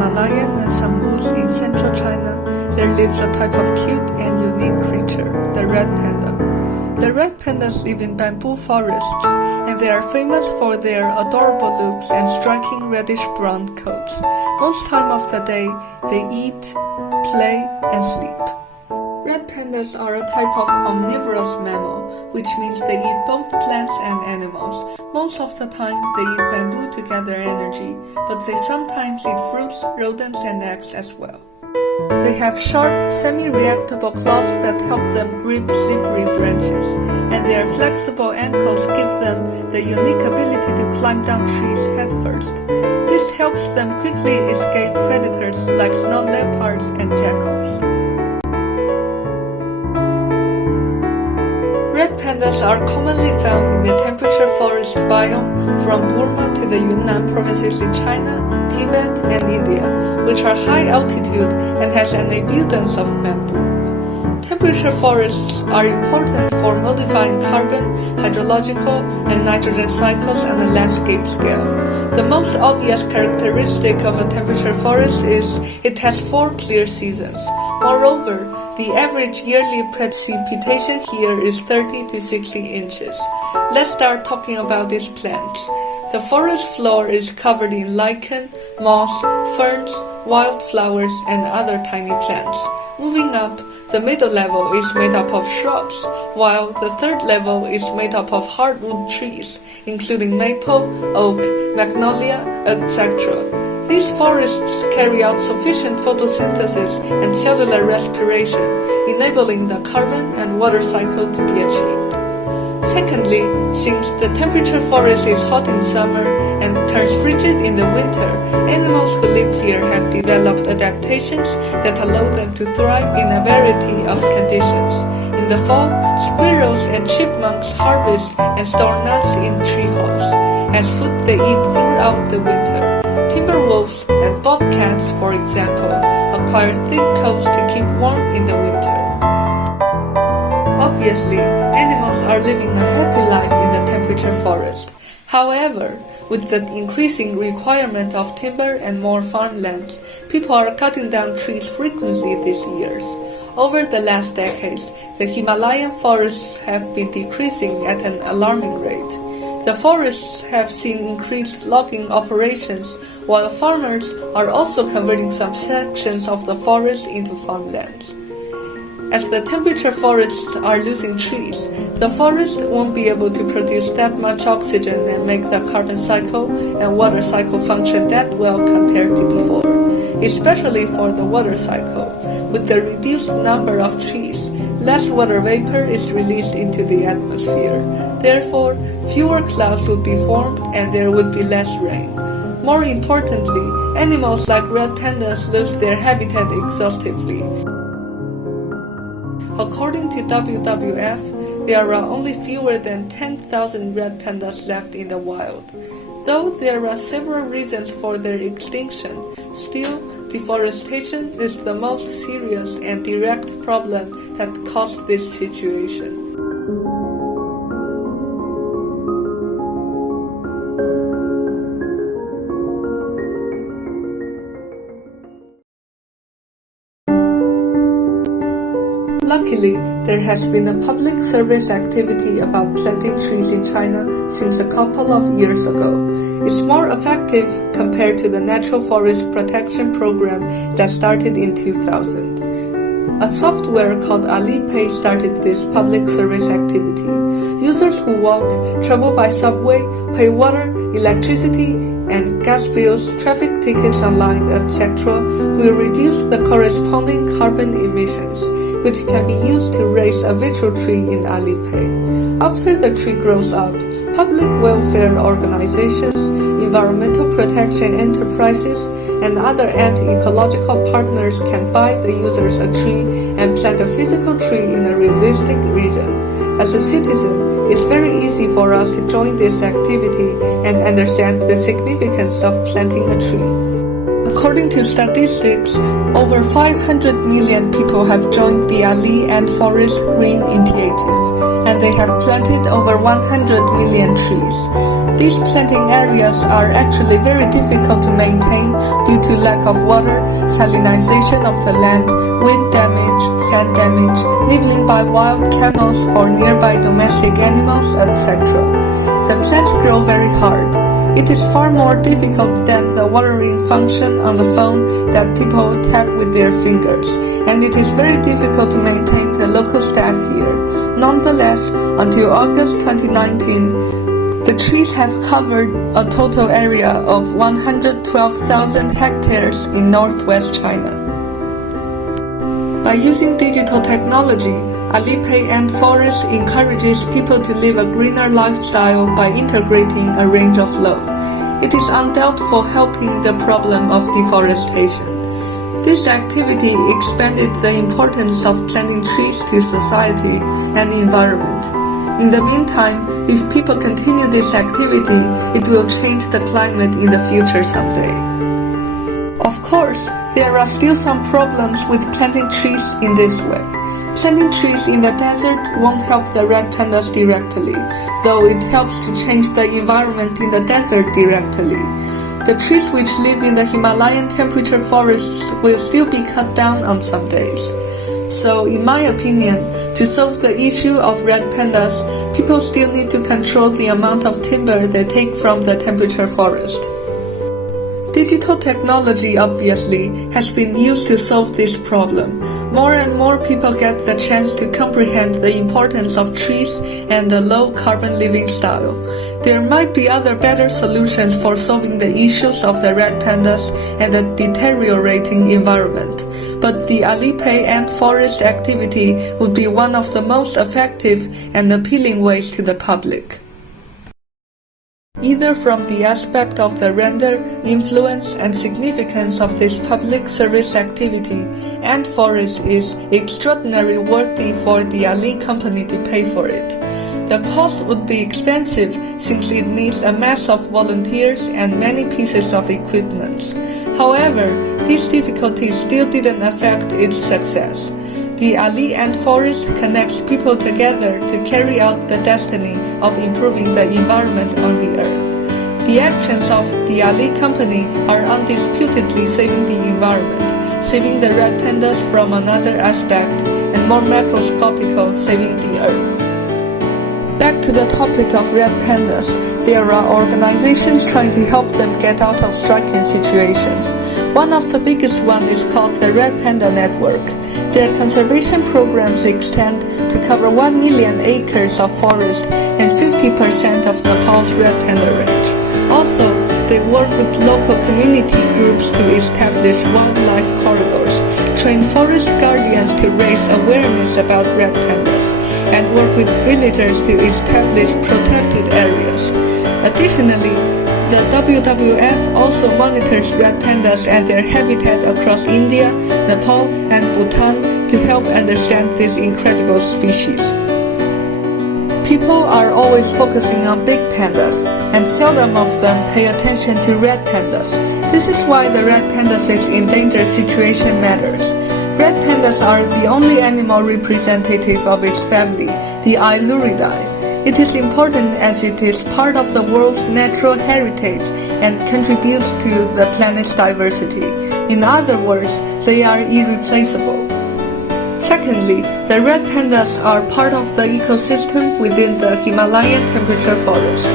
Himalayan and some woods in central China, there lives a type of cute and unique creature, the red panda. The red pandas live in bamboo forests, and they are famous for their adorable looks and striking reddish-brown coats. Most time of the day, they eat, play, and sleep. Red pandas are a type of omnivorous mammal, which means they eat both plants and animals. Most of the time, they eat bamboo to gather energy, but they sometimes eat fruits, rodents, and eggs as well. They have sharp, semi-reactable claws that help them grip slippery branches, and their flexible ankles give them the unique ability to climb down trees headfirst. This helps them quickly escape predators like snow leopards and jackals. Red pandas are commonly found in the temperature forest biome from Burma to the Yunnan provinces in China, Tibet, and India, which are high altitude and has an abundance of bamboo. Temperature forests are important for modifying carbon, hydrological, and nitrogen cycles on a landscape scale. The most obvious characteristic of a temperature forest is it has 4 clear seasons. Moreover, the average yearly precipitation here is 30 to 60 inches. Let's start talking about these plants. The forest floor is covered in lichen, moss, ferns, wildflowers, and other tiny plants. Moving up, the middle level is made up of shrubs, while the third level is made up of hardwood trees, including maple, oak, magnolia, etc. These forests carry out sufficient photosynthesis and cellular respiration, enabling the carbon and water cycle to be achieved. Secondly, since the temperature forest is hot in summer and turns frigid in the winter, animals who live here have developed adaptations that allow them to thrive in a variety of conditions. In the fall, squirrels and chipmunks harvest and store nuts in tree holes, as food they eat throughout the winter. Timber wolves and bobcats, for example, acquire thick coats to keep warm in the winter. Obviously, animals are living a happy life in the temperature forest. However, with the increasing requirement of timber and more farmlands, people are cutting down trees frequently these years. Over the last decades, the Himalayan forests have been decreasing at an alarming rate. The forests have seen increased logging operations, while farmers are also converting some sections of the forest into farmlands. As the temperature forests are losing trees, the forest won't be able to produce that much oxygen and make the carbon cycle and water cycle function that well compared to before, especially for the water cycle. With the reduced number of trees, less water vapor is released into the atmosphere. Therefore, fewer clouds would be formed and there would be less rain. More importantly, animals like red pandas lose their habitat exhaustively. According to WWF, there are only fewer than 10,000 red pandas left in the wild. Though there are several reasons for their extinction, still, deforestation is the most serious and direct problem that caused this situation. Luckily, there has been a public service activity about planting trees in China since a couple of years ago. It's more effective compared to the Natural Forest Protection Program that started in 2000. A software called Alipay started this public service activity. Users who walk, travel by subway, pay water, electricity, and gas bills, traffic tickets online, etc. will reduce the corresponding carbon emissions, which can be used to raise a virtual tree in Alipay. After the tree grows up, public welfare organizations, environmental protection enterprises, and other anti-ecological partners can buy the users a tree and plant a physical tree in a realistic region. As a citizen, it's very easy for us to join this activity and understand the significance of planting a tree. According to statistics, over 500 million people have joined the Ali and Forest Green Initiative, and they have planted over 100 million trees. These planting areas are actually very difficult to maintain due to lack of water, salinization of the land, wind damage, sand damage, nibbling by wild camels or nearby domestic animals, etc. The plants grow very hard. It is far more difficult than the watering function on the phone that people tap with their fingers, and it is very difficult to maintain the local staff here. Nonetheless, until August 2019, the trees have covered a total area of 112,000 hectares in northwest China. By using digital technology, Alipay Ant Forest encourages people to live a greener lifestyle by integrating a range of law. It is undoubtedly helping the problem of deforestation. This activity expanded the importance of planting trees to society and environment. In the meantime, if people continue this activity, it will change the climate in the future someday. Of course, there are still some problems with planting trees in this way. Planting trees in the desert won't help the red pandas directly, though it helps to change the environment in the desert directly. The trees which live in the Himalayan temperature forests will still be cut down on some days. So, in my opinion, to solve the issue of red pandas, people still need to control the amount of timber they take from the temperature forest. Digital technology obviously has been used to solve this problem. More and more people get the chance to comprehend the importance of trees and the low carbon living style. There might be other better solutions for solving the issues of the red pandas and the deteriorating environment, but the Alipay Ant Forest activity would be one of the most effective and appealing ways to the public. Either from the aspect of the render, influence, and significance of this public service activity, Ant Forest is extraordinarily worthy for the Ali company to pay for it. The cost would be expensive since it needs a mass of volunteers and many pieces of equipment. However, these difficulties still didn't affect its success. The Ali Ant Forest connects people together to carry out the destiny of improving the environment on the earth. The actions of the Ali company are undisputedly saving the environment, saving the red pandas from another aspect, and more macroscopical, saving the earth. Back to the topic of red pandas, there are organizations trying to help them get out of striking situations. One of the biggest one is called the Red Panda Network. Their conservation programs extend to cover 1 million acres of forest and 50% of Nepal's red panda range. Also, they work with local community groups to establish wildlife corridors, train forest guardians to raise awareness about red pandas, and work with villagers to establish protected areas. Additionally, the WWF also monitors red pandas and their habitat across India, Nepal, and Bhutan to help understand this incredible species. People are always focusing on big pandas, and seldom of them pay attention to red pandas. This is why the red pandas' endangered situation matters. Red pandas are the only animal representative of its family, the Ailuridae. It is important as it is part of the world's natural heritage and contributes to the planet's diversity. In other words, they are irreplaceable. Secondly, the red pandas are part of the ecosystem within the Himalayan temperature forest.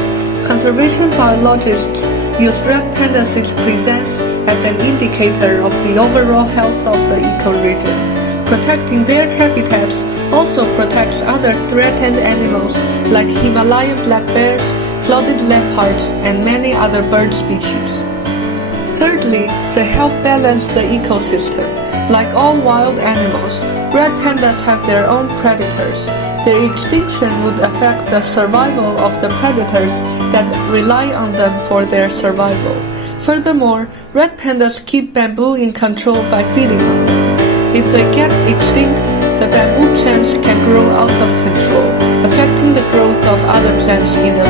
Conservation biologists use red pandas' presence as an indicator of the overall health of the ecoregion. Protecting their habitats also protects other threatened animals like Himalayan black bears, clouded leopards, and many other bird species. Thirdly, they help balance the ecosystem. Like all wild animals, red pandas have their own predators. Their extinction would affect the survival of the predators that rely on them for their survival. Furthermore, red pandas keep bamboo in control by feeding on them. If they get extinct, the bamboo plants can grow out of control, affecting the growth of other plants in the